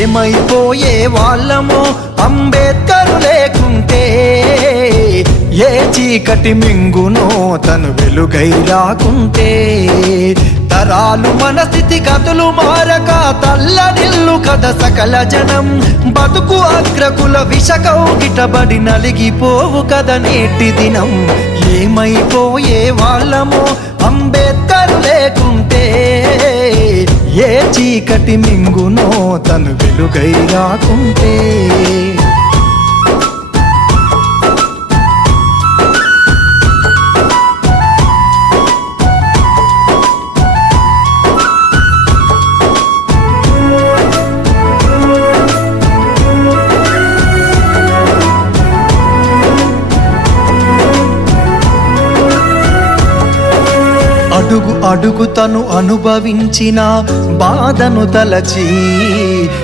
ఏమైపోయే వాళ్ళమో అంబేద్కరు లేకుంటే, ఏ చీకటి మింగునో తను వెలుగై రాకుంటే, తరాలు మన స్థితి గతులు మారక తల్లడిల్లు కథ సకల జనం, బతుకు అగ్రకుల విషకౌగిటబడి నలిగిపోవు కథ నేటి దినం. ఏమైపోయే వాళ్ళమో అంబేద్కరు లేకుంటే, ఏ చీకటి మింగునో తను వెలుగై రాకుంటే. అడుగు అడుగు తను అనుభవించిన బాధను తలచి,